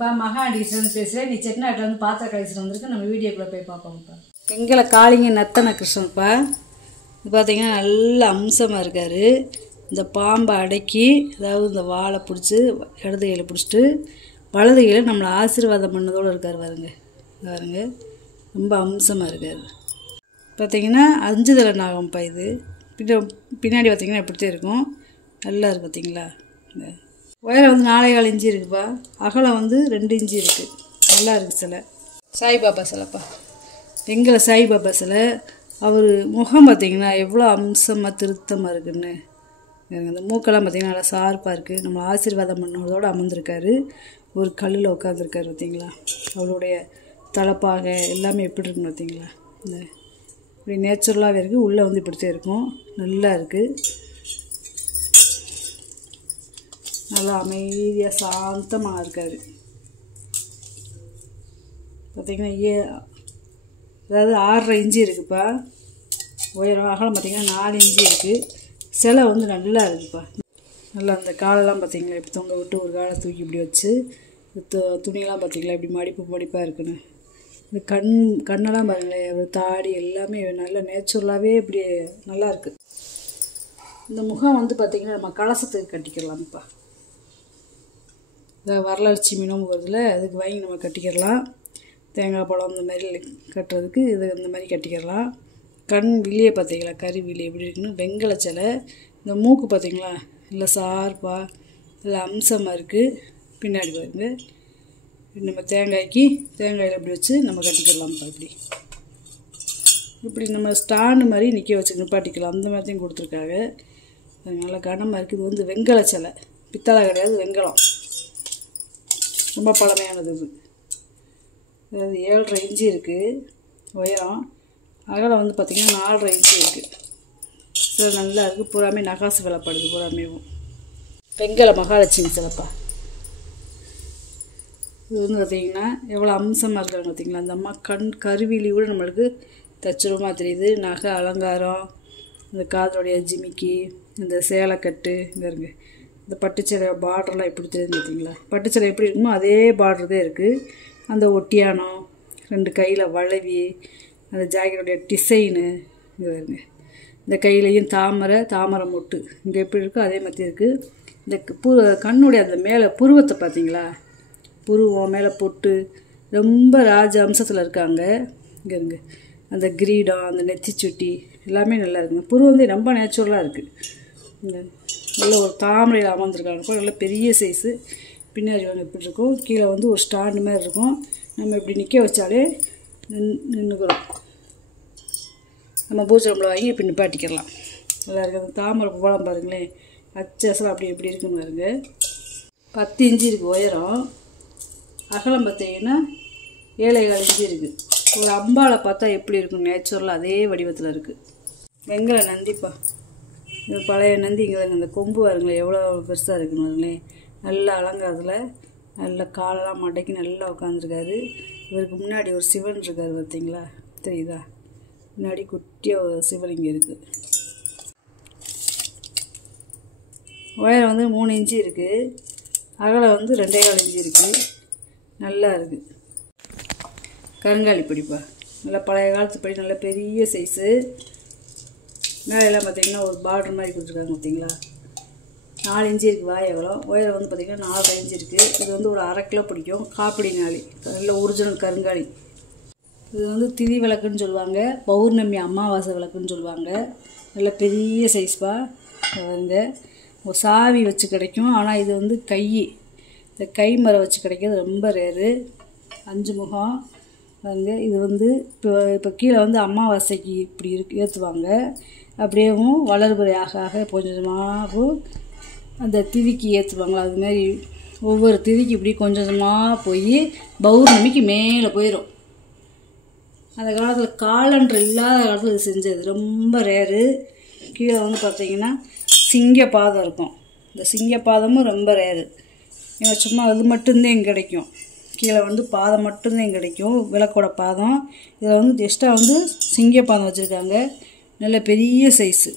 வணக்கம்ப்பா, மகா அடிக்கிறேன்னு பேசுகிறேன். நீ செட்டிநாட்டில் வந்து பாத்திர கடைசியில் வந்துருக்கு. நம்ம வீடியோக்குள்ளே போய் பார்ப்போம்ப்பா. எங்களை காளிங்க நத்தன கிருஷ்ணன்ப்பா. இது பார்த்தீங்கன்னா நல்ல அம்சமாக இருக்கார். இந்த பாம்பை அடக்கி, அதாவது இந்த வாழை பிடிச்சி இடது கையில் பிடிச்சிட்டு வலது கையில் நம்மளை ஆசீர்வாதம் பண்ணதோடு இருக்கார் பாருங்க. பாருங்க, ரொம்ப அம்சமாக இருக்கார். பார்த்தீங்கன்னா 5 தலை நாகம்ப்பா. இது பின்னாடி பார்த்தீங்கன்னா இப்படித்தான் இருக்கும். நல்லா இருக்குது பார்த்தீங்களா. உயரம் வந்து 4.25 இன்ச்சு இருக்குப்பா. அகலம் வந்து 2 இன்ச்சு இருக்குது. நல்லா இருக்குது சிலை. சாய்பாபா சிலைப்பா. எங்களை சாய்பாபா சிலை. அவர் முகம் பார்த்திங்கன்னா எவ்வளோ அம்சமாக திருத்தமாக இருக்குன்னு. அந்த மூக்கெல்லாம் பார்த்திங்கன்னா நல்லா ஷார்ப்பாக இருக்குது. நம்மளை ஆசீர்வாதம் பண்ணதோடு அமர்ந்திருக்காரு. ஒரு கல்லில் உட்காந்துருக்காரு பார்த்திங்களா. அவளுடைய தலைப்பாக எல்லாமே எப்படி இருக்குன்னு பார்த்திங்களா. இந்த இப்படி நேச்சுரலாகவே இருக்குது. உள்ளே வந்து இப்படித்தான் இருக்கும். நல்லா இருக்குது. நல்லா அமைதியாக சாந்தமாக இருக்கார். பார்த்திங்கன்னா அதாவது 6.5 இன்ச்சு இருக்குப்பா. உயரம் அகலம் பார்த்திங்கன்னா 4 இன்ச்சு இருக்குது. சிலை வந்து நல்லா இருக்குப்பா. நல்லா அந்த காலெல்லாம் பார்த்திங்களா இப்படி தொங்க விட்டு ஒரு காலை தூக்கி இப்படி வச்சு துணியெல்லாம் பார்த்திங்களா இப்படி மடிப்பாக இருக்குன்னு. இந்த கண்ணெல்லாம் பாருங்களேன், தாடி எல்லாமே நல்லா நேச்சுரலாகவே இப்படி நல்லா இருக்குது. இந்த முகம் வந்து பார்த்திங்கன்னா நம்ம கலசத்துக்கு கட்டிக்கலாம்ப்பா. வரலட்சுமி நோம்பு வருதுல, அதுக்கு வாங்கி நம்ம கட்டிக்கிடலாம். தேங்காய் பழம் இந்த மாதிரி கட்டுறதுக்கு இது இந்த மாதிரி கட்டிக்கிடலாம். கண் விழியை பார்த்திங்களா, கறி விழி எப்படி இருக்குன்னு. வெங்கல சிலை. இந்த மூக்கு பார்த்திங்களா இல்லை ஷார்ப்பாக இல்லை அம்சமாக இருக்குது. பின்னாடி பாருங்க. நம்ம தேங்காயில் இப்படி வச்சு நம்ம கட்டிக்கிடலாம்ப்பா. இப்படி நம்ம ஸ்டாண்டு மாதிரி நிற்க வச்சு நிப்பாட்டிக்கலாம். அந்த மாதிரியும் கொடுத்துருக்காங்க. நல்லா கனமாக இருக்குது. இது வந்து வெங்கல சிலை, பித்தளை கிடையாது, வெங்கலம். ரொம்ப பழமையானது இது. அதாவது 7.5 இன்ச்சு இருக்குது உயரம். அகலம் வந்து பார்த்திங்கன்னா 4.5 இன்ச்சு இருக்குது. சில நல்லா இருக்குது. பூராமே நகாசு வேலைப்படுது. பூராமேவும் வெங்கல மகாலட்சுமி சிலைப்பா. இது வந்து பார்த்திங்கன்னா எவ்வளோ அம்சமாக இருக்காங்க பார்த்திங்களா. அந்த அம்மா கருவிலி கூட நம்மளுக்கு தச்சுரமாக தெரியுது. நகை அலங்காரம், இந்த காதோடைய ஜிமிக்கி, இந்த சேலைக்கட்டு, இங்கே இருங்க. இந்த பட்டுச்சேலை பார்டர்லாம் எப்படி தெரியுது பார்த்திங்களா. பட்டுச்சேலை எப்படி இருக்குமோ அதே பார்டர் தான் இருக்குது. அந்த ஒட்டியானம், 2 கையில் வளைவி, அந்த ஜாக்கெட்டுடைய டிசைனு இங்கே வருங்க. இந்த கையிலையும் தாமரை மொட்டு இங்கே எப்படி இருக்கோ அதே மாதிரி இருக்குது. இந்த கண்ணுடைய அந்த மேலே புருவத்தை பார்த்திங்களா, புருவம் மேலே பொட்டு ரொம்ப ராஜ அம்சத்தில் இருக்காங்க. இங்கே இருங்க. அந்த கிரீடம், அந்த நெத்திச்சுட்டி எல்லாமே நல்லா இருக்குங்க. புருவம் வந்து ரொம்ப நேச்சுரலாக இருக்குது. இந்த நல்ல ஒரு தாமரையில் அமர்ந்துருக்காங்க. நல்ல பெரிய சைஸு. பின்னாடி வந்து இப்படி இருக்கும். கீழே வந்து ஒரு ஸ்டாண்டு மாதிரி இருக்கும். நம்ம இப்படி நிற்க வச்சாலே நின்றுக்கிறோம். நம்ம பூஜை ரூமில் வாங்கி இப்படி நிப்பாட்டிக்கிடலாம். நல்லா இருக்குது. அந்த தாமரை பூவெல்லாம் பாருங்களேன், அச்சசல் அப்படி எப்படி இருக்குன்னு பாருங்க. 10 இன்ச்சு இருக்குது உயரம். அகலம் பார்த்திங்கன்னா 7.25 இன்ச்சு இருக்குது. ஒரு அம்பாவை பார்த்தா எப்படி இருக்கும் நேச்சுரலாக அதே வடிவத்தில் இருக்குது. வெங்கல நந்திப்பா. இந்த பழைய நந்தி இங்கே வருங்க. இந்த கொம்பு வருங்களேன் எவ்வளோ பெருசாக இருக்குன்னு வருங்களேன். நல்லா அலங்காரத்தில் நல்லா காலெல்லாம் மடக்கி நல்லா உட்காந்துருக்காரு. இவருக்கு முன்னாடி ஒரு சிவன் இருக்கார் பார்த்தீங்களா, தெரியுதா. முன்னாடி குட்டியாக ஒரு சிவன் இங்கே இருக்குது. உயரம் வந்து 3 இன்ச்சு இருக்குது. அகலம் வந்து 2.25 இன்ச்சு இருக்குது. நல்லா இருக்குது. கருங்காலி படிப்பா. நல்லா பழைய காலத்து படி, நல்ல பெரிய சைஸு. மேலெல்லாம் பார்த்திங்கன்னா ஒரு பார்டர் மாதிரி கொடுத்துருக்காங்க பார்த்திங்களா. 4 இன்ச்சு இருக்குது வாய் அகலம். உயரம் வந்து பார்த்திங்கன்னா 4.5 இன்ச்சு இருக்குது. இது வந்து ஒரு 1/2 கிலோ பிடிக்கும். காப்பிடி நாளி, நல்ல ஒரிஜினல் கருங்காலி. இது வந்து திதி விளக்குன்னு சொல்லுவாங்க, பௌர்ணமி அமாவாசை விளக்குன்னு சொல்லுவாங்க. நல்ல பெரிய சைஸ்பா. வந்து ஒரு சாவி வச்சு கிடைக்கும். ஆனால் இது வந்து இந்த கை மரம் வச்சு கிடைக்கிறது ரொம்ப ரேரு. 5 முகம் வந்து. இது வந்து இப்போ கீழே வந்து அமாவாசைக்கு இப்படி ஏற்றுவாங்க. அப்படியேவும் வளர்புறை ஆக கொஞ்சமாகவும் அந்த திதிக்கு ஏற்றுவாங்களா. அதுமாரி ஒவ்வொரு திதிக்கு இப்படி கொஞ்சமாக போய் பௌர்ணமிக்கு மேலே போயிடும். அந்த காலத்தில் காலண்டர் இல்லாத காலத்தில் இது செஞ்சது ரொம்ப ரேரு. கீழே வந்து பார்த்திங்கன்னா சிங்கப்பாதம் இருக்கும். இந்த சிங்கப்பாதமும் ரொம்ப ரேரு. இங்கே சும்மா அது மட்டும்தான் இங்கே கிடைக்கும். கீழே வந்து பாதம் மட்டும்தான் கிடைக்கும், விளக்கோட பாதம். இதில் வந்து எக்ஸ்ட்ரா வந்து சிங்கப்பாதம் வச்சுருக்காங்க. நல்ல பெரிய சைஸு.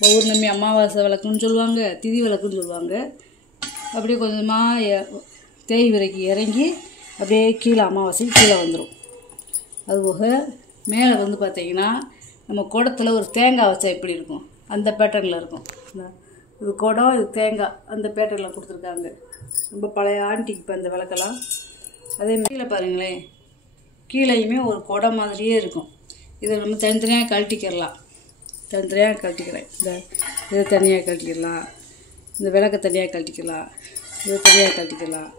பௌர்ணமி அமாவாசை விளக்குன்னு சொல்லுவாங்க, திதி விளக்குன்னு சொல்லுவாங்க. அப்படியே கொஞ்சமாக தேய் விரைக்கு இறங்கி அப்படியே கீழே அமாவாசைக்கு கீழே வந்துடும். அதுபோக மேலே வந்து பார்த்திங்கன்னா நம்ம குடத்தில் ஒரு தேங்காய் வச்சா எப்படி இருக்கும் அந்த பேட்டர்னில் இருக்கும். இது குடம், இது தேங்காய், அந்த பேட்டர்னில் கொடுத்துருக்காங்க. ரொம்ப பழைய ஆன்டிக் இப்போ இந்த விளக்கெல்லாம். அதே கீழே பாருங்களேன், கீழேயுமே ஒரு குடம் மாதிரியே இருக்கும். இதை நம்ம தனித்தனியாக கழட்டிக்கிறலாம். தனித்தனியாக கழட்டிக்கிறேன். இதை தனியாக கழட்டிக்கலாம், இந்த விளக்கை தனியாக கழட்டிக்கலாம், இதை தனியாக கழட்டிக்கலாம்,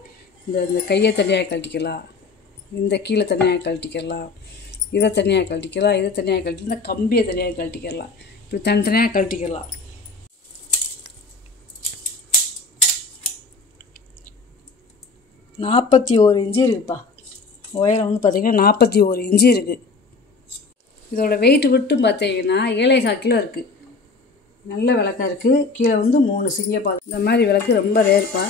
இந்த கையை தனியாக கழட்டிக்கலாம், இந்த கீழே தனியாக கழட்டிக்கலாம், இதை தனியாக கழட்டிக்கலாம், இதை தனியாக கழட்டி இந்த கம்பியை தனியாக கழட்டிக்கலாம். இப்படி தனித்தனியாக கழட்டிக்கலாம். நாற்பத்தி 1 இன்ச்சு இருக்குப்பா. உயரம் வந்து பார்த்திங்கன்னா 41 இன்ச்சு இருக்குது. இதோட வெயிட் விட்டும் பார்த்தீங்கன்னா 7.25 கிலோ இருக்குது. நல்ல விளக்காக இருக்குது. கீழே வந்து 3 சிங்கப்பாதம். இந்த மாதிரி விளக்கு ரொம்ப ரேர்ப்பா.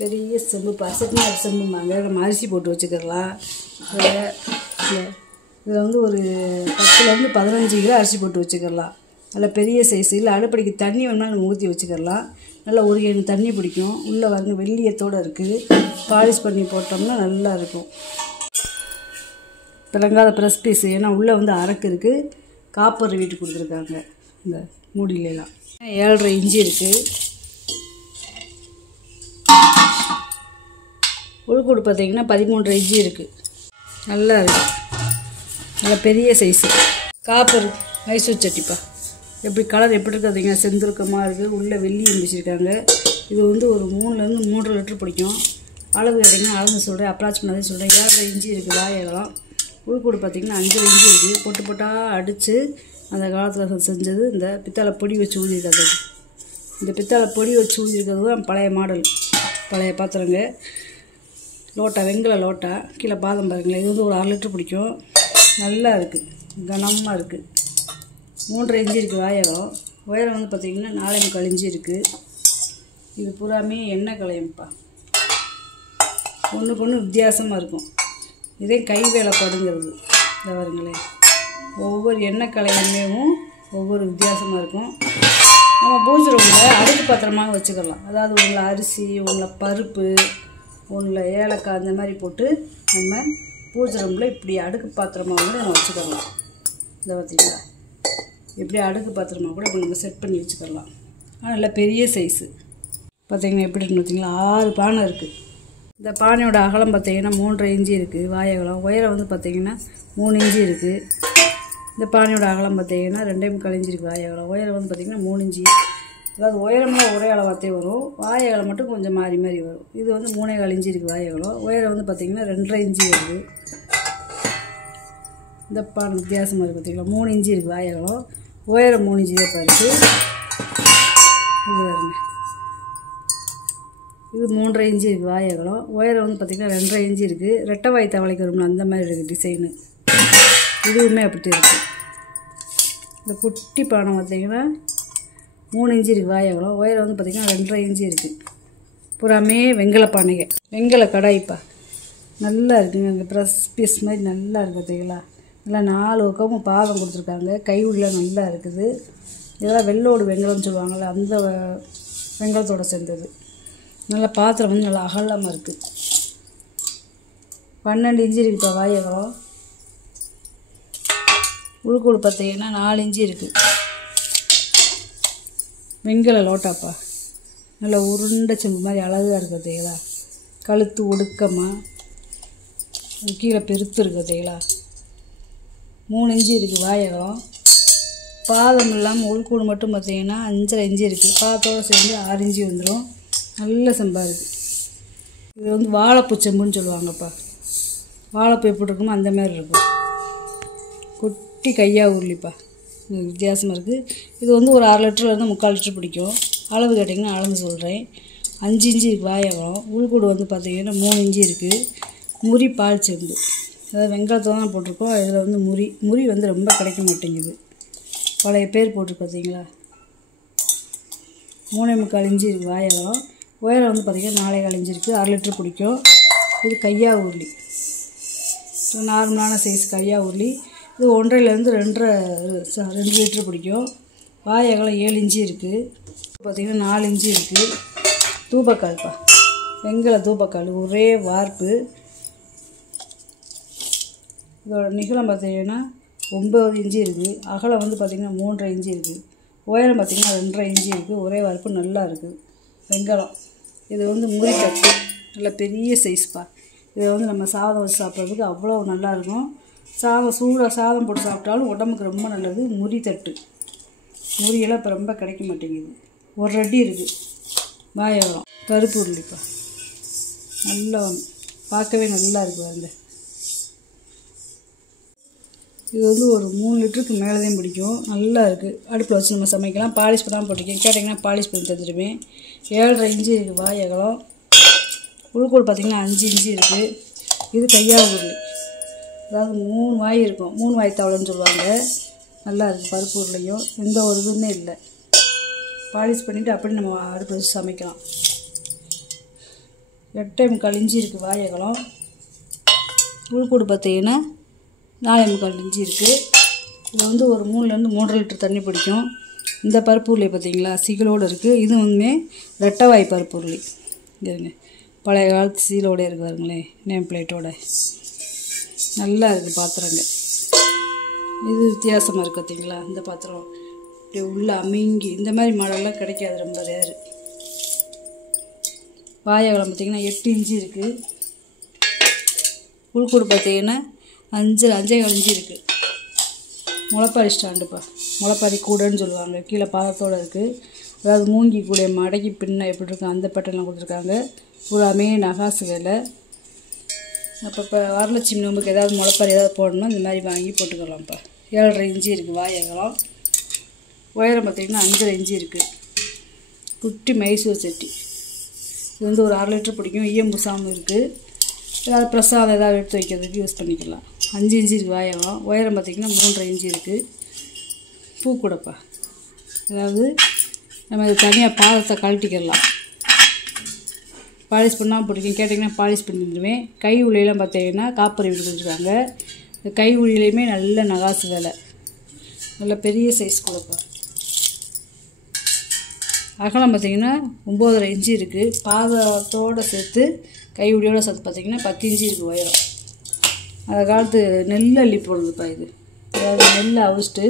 பெரிய செம்புப்பா, செட்டிநாடு செம்புமாங்க. நம்ம அரிசி போட்டு வச்சுக்கலாம். இதில் வந்து ஒரு 10லேருந்து 15 கிலோ அரிசி போட்டு வச்சுக்கலாம். நல்ல பெரிய சைஸ். இல்லை அடுப்படிக்கு தண்ணி வேணால் நம்ம ஊற்றி வச்சுக்கலாம். நல்லா ஒரு எண்ணு தண்ணி பிடிக்கும். உள்ளே பாருங்க வெள்ளியத்தோடு இருக்குது. பாலிஷ் பண்ணி போட்டோம்னா நல்லா இருக்கும். பிளங்காத ப்ரெஸ் பீஸ். ஏன்னா உள்ளே வந்து அரக்கு இருக்குது. காப்பர் வீட்டு கொடுத்துருக்காங்க. இந்த மூடியிலாம் 7.5 இன்ச்சு இருக்குது. உள்கூடு பார்த்திங்கன்னா 13.5 இன்ச்சு இருக்குது. நல்லா இருக்குது. நல்லா பெரிய சைஸு. காப்பர் மைசூர் சட்டிப்பா. எப்படி கலர் எப்படி இருக்குது பார்த்தீங்கன்னா செந்துருக்கமாக இருக்குது. உள்ளே வெள்ளி வச்சுருக்காங்க. இது வந்து ஒரு 3லேருந்து 3.5 லிட்டர் பிடிக்கும். அளவு கேட்டிங்கன்னா அளந்து சொல்கிறேன், அப்ராச் பண்ணதே சொல்கிறேன். 7.5 இன்ச்சு இருக்குது வாயகம். உள்கூடு பார்த்திங்கன்னா 5 இன்ச்சு இருக்குது. பொட்டு பொட்டாக அடித்து அந்த காலத்தில் செஞ்சது. இந்த பித்தளை பொடி வச்சு ஊதிருக்காது. இந்த பித்தளை பொடி வச்சு ஊதிருக்கிறது தான் பழைய மாடல், பழைய பாத்திரங்க. லோட்டா, வெங்கல லோட்டா. கீழே பாதம் பாருங்களேன். இது வந்து ஒரு 6 லிட்டர் பிடிக்கும். நல்லா இருக்குது, கனமாக இருக்குது. 3.5 இன்ச்சு இருக்குது வாயகம். உயரம் வந்து பார்த்திங்கன்னா 4.25 இன்ச்சு இருக்குது. இது பூராமே எண்ணெய் கலையம்ப்பா. ஒன்றுக்கு ஒன்று வித்தியாசமாக இருக்கும். இதே கை வேலைப்பாடுங்கிறது. இதை பாருங்களேன், ஒவ்வொரு எண்ணெய் கலையமையும் ஒவ்வொரு வித்தியாசமாக இருக்கும். நம்ம பூஜை ரூமில் அடுக்கு பாத்திரமாக வச்சுக்கலாம். அதாவது ஒன்றில் அரிசி, ஒன்றில் பருப்பு, ஒன்றில் ஏலக்காய், அந்த மாதிரி போட்டு நம்ம பூஜை ரூமில் இப்படி அடுக்கு பாத்திரமாக கூட நம்ம வச்சுக்கலாம். இதை பார்த்திங்களா, இப்படி அடுக்கு பாத்திரமாக கூட இப்போ நம்ம செட் பண்ணி வச்சுக்கலாம். நல்லா பெரிய சைஸு பார்த்திங்கன்னா எப்படி இருக்குன்னு பார்த்திங்களா. 6 பானை இருக்குது. இந்த பானையோட அகலம் பார்த்திங்கன்னா 3.5 இன்ச்சு இருக்குது வாயகலம். உயரம் வந்து பார்த்திங்கன்னா 3 இன்ச்சு இருக்குது. இந்த பானையோட அகலம் பார்த்திங்கன்னா 2.25 இன்ச்சு இருக்குது வாயகலம். உயரம் வந்து பார்த்திங்கன்னா 3 இன்ச்சு. அதாவது உயரம்லாம் ஒரே அளவாத்தே வரும். வாயகலம் மட்டும் கொஞ்சம் மாறி மாறி வரும். இது வந்து 3.25 இன்ச்சு இருக்குது வாயகலம். உயரம் வந்து பார்த்திங்கன்னா 2.5 இன்ச்சு வருது. இந்த பானை வித்தியாசமாக இருக்குது பார்த்திங்களா. 3 இன்ச்சு இருக்குது வாயகலம். உயரம் 3 இன்ச்சு தான் இருக்குது. இது வருங்க, இது 3.5 இன்ச்சு இருக்குது வாயகலம். உயரம் வந்து பார்த்திங்கன்னா 2.5 இன்ச்சு இருக்குது. ரெட்டை வாய் தவளைக்கு வரும்னு அந்த மாதிரி இருக்குது டிசைனு. இதுவுமே அப்படி இருக்குது. இந்த குட்டி பானை பார்த்திங்கன்னா 3 இன்ச்சு இருக்குது வாயகலம். உயரம் வந்து பார்த்திங்கன்னா 2.5 இன்ச்சு இருக்குது. பூராமே வெங்கல பானைங்க, வெங்கல கடாய்ப்பா. நல்லா இருக்குங்க. அந்த ப்ரெஸ் பீஸ் மாதிரி நல்லா இருக்குது பார்த்திங்களா. நல்லா 4 பக்கமும் பாதம் கொடுத்துருக்காங்க. கை உள்ள நல்லா இருக்குது. இதெல்லாம் வெள்ளோடு வெங்கலம்னு சொல்லுவாங்கள்ல, அந்த வெங்கலத்தோடு சேர்ந்தது. நல்லா பாத்திரம் வந்து நல்லா அகலமாக இருக்குது. 12 இன்ச்சு இருக்குப்பா வாயகம். உள்கூடு பார்த்திங்கன்னா 4 இன்ச்சு இருக்குது. வெங்கல லோட்டாப்பா. நல்லா உருண்டை செம்பு மாதிரி அழகாக இருக்குது பார்த்தீங்களா. கழுத்து ஒடுக்கமாக, அது கீழே பெருத்து இருக்குது பார்த்தீங்களா. 3 இன்ச்சு இருக்குது வாயகம். பாதம் இல்லாமல் உள்கூடு மட்டும் பார்த்திங்கன்னா 5.5 இன்ச்சு இருக்குது. பாதத்தோடு சேர்ந்து 6 இன்ச்சு வந்துடும். நல்ல செம்பாக இருக்குது. இது வந்து வாழைப்பூ செம்புன்னு சொல்லுவாங்கப்பா. வாழைப்பூ எப்படி இருக்குமோ அந்த மாதிரி இருக்கும். குட்டி கையாக உருளிப்பா. வித்தியாசமாக இருக்குது. இது வந்து ஒரு 1/2 லிட்டர்லேருந்து 3/4 லிட்டர் பிடிக்கும். அளவு கேட்டிங்கன்னா அளந்து சொல்கிறேன். 5 இன்ச்சு இருக்குது வாயகம். உள்கூடு வந்து பார்த்திங்கன்னா 3 இன்ச்சு இருக்குது. முறி பால் செம்பு. அதாவது வெங்காயத்தை தான் போட்டிருக்கோம். இதில் வந்து முறி வந்து ரொம்ப கிடைக்க மாட்டேங்குது. பழைய பேர் போட்டு பார்த்தீங்களா. 3.25 இன்ச்சு இருக்குது வாயகம். உயரம் வந்து பார்த்திங்கன்னா 4.25 இன்ச்சு இருக்குது. 1/2 லிட்டர் பிடிக்கும். இது கையா உருளி, நார்மலான சைஸ் கையா உருளி. இது 1.5லேருந்து 2 லிட்டர் பிடிக்கும். வாயகலம் 7 இன்ச்சு இருக்குது. பார்த்திங்கன்னா 4 இன்ச்சு இருக்குது. தூபக்கால்ப்பா, வெங்கல தூபக்கால் ஒரே வார்ப்பு. இதோட நீளம் பார்த்திங்கன்னா 9 இன்ச்சு இருக்குது. அகலம் வந்து பார்த்திங்கன்னா 3.5 இன்ச்சு இருக்குது. உயரம் பார்த்திங்கன்னா 2.5 இன்ச்சு இருக்குது. ஒரே வார்ப்பு நல்லா இருக்குது. வெங்கலம் இது வந்து முறி தட்டு, நல்ல பெரிய சைஸ்ப்பா. இதை வந்து நம்ம சாதம் வச்சு சாப்பிட்றதுக்கு அவ்வளோ நல்லாயிருக்கும். சூடாக சாதம் போட்டு சாப்பிட்டாலும் உடம்புக்கு ரொம்ப நல்லது. முறி தட்டு, முறியெல்லாம் இப்போ ரொம்ப கிடைக்க மாட்டேங்குது. 1 அடி இருக்குது. வாயகம் பருப்பு உருளிப்பா, நல்லா பார்க்கவே நல்லா இருக்குது. அந்த இது வந்து ஒரு 3 லிட்டருக்கு மேலே தான் பிடிக்கும். நல்லா இருக்குது. அடுப்பில் வச்சு நம்ம சமைக்கலாம். பாலிஷ் பண்ணாமல் போட்டிருக்கேன். கேட்டிங்கன்னா பாலிஷ் பண்ணி தந்துடுவேன். 7.5 இன்ச்சு இருக்குது வாயகலம். உள்கோல் பார்த்திங்கன்னா 5 இன்ச்சு இருக்குது. இது கையால் உருளி, அதாவது 3 வாய் இருக்கும். 3 வாய் தவளைன்னு சொல்லுவாங்க. நல்லா இருக்குது. பருப்பு உருளையும் எந்த ஒரு இதுவுமே இல்லை. பாலிஷ் பண்ணிவிட்டு அப்படி நம்ம அடுப்பில் வச்சு சமைக்கலாம். 8.25 இன்ச்சு இருக்குது வாயகலம். உள்கூடு பார்த்திங்கன்னா 4.25 இன்ச்சு இருக்குது. இது வந்து ஒரு 3லேருந்து 3.5 லிட்டர் தண்ணி பிடிக்கும். இந்த பருப்பு உருளை பார்த்திங்களா சீகளோடு இருக்குது. இது வந்து ரெட்டைவாய் பருப்பு உருளை. இருங்க, பழைய காலத்து சீலோடு இருக்குது பாருங்களேன், நேம் பிளேட்டோட. நல்லா இருக்குது பாத்திரங்க. இது வித்தியாசமாக இருக்குது பார்த்திங்களா. இந்த பாத்திரம் இப்படி உள்ள அமிங்கி, இந்த மாதிரி மாடல்லாம் கிடைக்காது, ரொம்ப ரேரு. வாயகலம் பார்த்திங்கன்னா 8 இன்ச்சு இருக்குது. உள்கூடு பார்த்திங்கன்னா 5.25 இன்ச்சு இருக்குது. முளைப்பாரி ஸ்டாண்டுப்பா, முளைப்பாரி கூடைன்னு சொல்லுவாங்க. கீழே பாதத்தோடு இருக்குது. அதாவது மூங்கி கூடை மடக்கி பின்ன எப்படி இருக்கும் அந்த பட்டெல்லாம் கொடுத்துருக்காங்க. பூராமே நகாசு வேலை. அப்போ இப்போ வரலட்சுமி நோம்புக்கு ஏதாவது முளைப்பாரி ஏதாவது போடணும், இந்த மாதிரி வாங்கி போட்டுக்கலாம்ப்பா. 7.5 இன்ச்சு இருக்குது வாயகலம். உயரம் பார்த்திங்கன்னா 5.5 இன்ச்சு இருக்குது. குட்டி மைசூர் சட்டி. இது வந்து ஒரு 1/2 லிட்டர் பிடிக்கும். ஈயம் சாமம் இருக்குது. ஏதாவது பிரசாதம் ஏதாவது எடுத்து வைக்கிறதுக்கு யூஸ் பண்ணிக்கலாம். 5 இன்ச்சு இருக்குது வாயகம். உயரம் பார்த்திங்கன்னா 3.5 இன்ச்சு இருக்குது. பூக்கூடப்பா, அதாவது நம்ம இது தனியாக பாதத்தை கழட்டிக்கிடலாம். பாலிஷ் பண்ணாமல் பிடிக்கும். கேட்டிங்கன்னா பாலிஷ் பண்ணி தந்துடுவேன். கை உளியெல்லாம் பார்த்திங்கன்னா காப்பர் வீடு கொடுத்துருக்காங்க. இந்த கை உளியிலையுமே நல்ல நகாசு வேலை, நல்ல பெரிய சைஸ் கூடப்பா. அகலம் பார்த்திங்கன்னா 9.5 இன்ச்சு இருக்குது. பாதத்தோடு சேர்த்து கை உளியோடு சேர்த்து பார்த்திங்கன்னா 10 இன்ச்சு இருக்குது உயரம். அந்த காலத்து நெல் அள்ளி போடுறதுப்பா இது. அதாவது நெல் அவிச்சிட்டு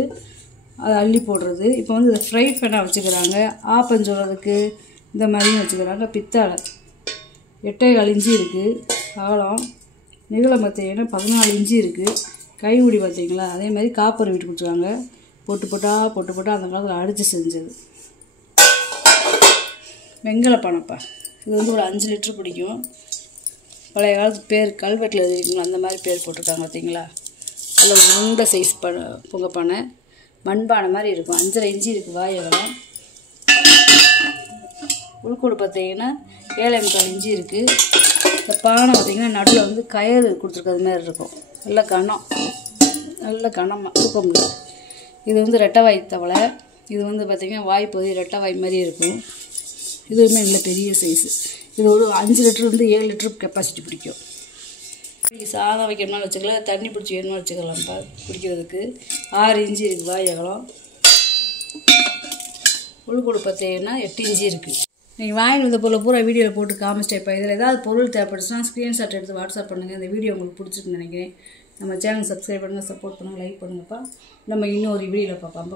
அதை அள்ளி போடுறது. இப்போ வந்து இதை ஃப்ரை பண்ண வச்சுக்கிறாங்க. ஆப்பம் சொல்கிறதுக்கு இந்த மாதிரியும் வச்சுக்கிறாங்க. பித்தாளை 8.25 இன்ச்சு இருக்குது. அகலம் நீளம் பார்த்திங்கன்னா 14 இன்ச்சு இருக்குது. கைமுடி பார்த்திங்களா அதே மாதிரி காப்பர் வீட்டு கொடுத்துருவாங்க. போட்டு போட்டால் அந்த காலத்தில் அடித்து செஞ்சது. வெங்கல பானைப்பா, இது வந்து ஒரு 5 லிட்டர் பிடிக்கும். பழைய காலத்து பேர் கல்வெட்டில் எழுதிருக்கீங்களா அந்த மாதிரி பேர் போட்டிருக்காங்க பார்த்திங்களா. அதில் உருண்டை சைஸ் பொங்கப்பானை, மண்பானை மாதிரி இருக்கும். 5.5 இன்ச்சு இருக்குது வாயகலம். உள்கூடு பார்த்திங்கன்னா 7.25 இன்ச்சு இருக்குது. இந்த பானை பார்த்திங்கன்னா நடுவில் வந்து கயிறு கொடுத்துருக்கிறது மாதிரி இருக்கும். நல்ல கனம், நல்ல கனமாக தூக்க முடியும். இது வந்து ரெட்டைவாய் தவளை. இது வந்து பார்த்திங்கன்னா வாய் பகுதி ரெட்டைவாய் மாதிரி இருக்கும். இதுவுமே நல்ல பெரிய சைஸு. இது ஒரு 5 லிட்டர் வந்து 7 லிட்டர் கெப்பாசிட்டி பிடிக்கும். நீங்கள் சாதம் வைக்கணும்னா வச்சுக்கலாம், தண்ணி பிடிச்சி வேணுமா வச்சுக்கலாம்ப்பா குடிக்கிறதுக்கு. 6 இன்ச்சு இருக்குது வாயகலம். உள்கூடு பார்த்திங்கன்னா 8 இன்ச்சு இருக்குது. நீங்கள் வாங்கிட்டு வந்த பொருளை பூரா வீடியோவில் போட்டு காமிச்சிட்டேப்பா. இதில் ஏதாவது பொருள் தேவைப்படுச்சுன்னா ஸ்க்ரீன்ஷாட் எடுத்து வாட்ஸ்அப் பண்ணுங்கள். இந்த வீடியோ உங்களுக்கு பிடிச்சிருக்குன்னு நினைக்கிறேன். நம்ம சேனல் சப்ஸ்கிரைப் பண்ணுங்கள், சப்போர்ட் பண்ணுங்கள், லைக் பண்ணுங்கப்பா. நம்ம இன்னொரு வீடியோவில் பார்ப்போம்.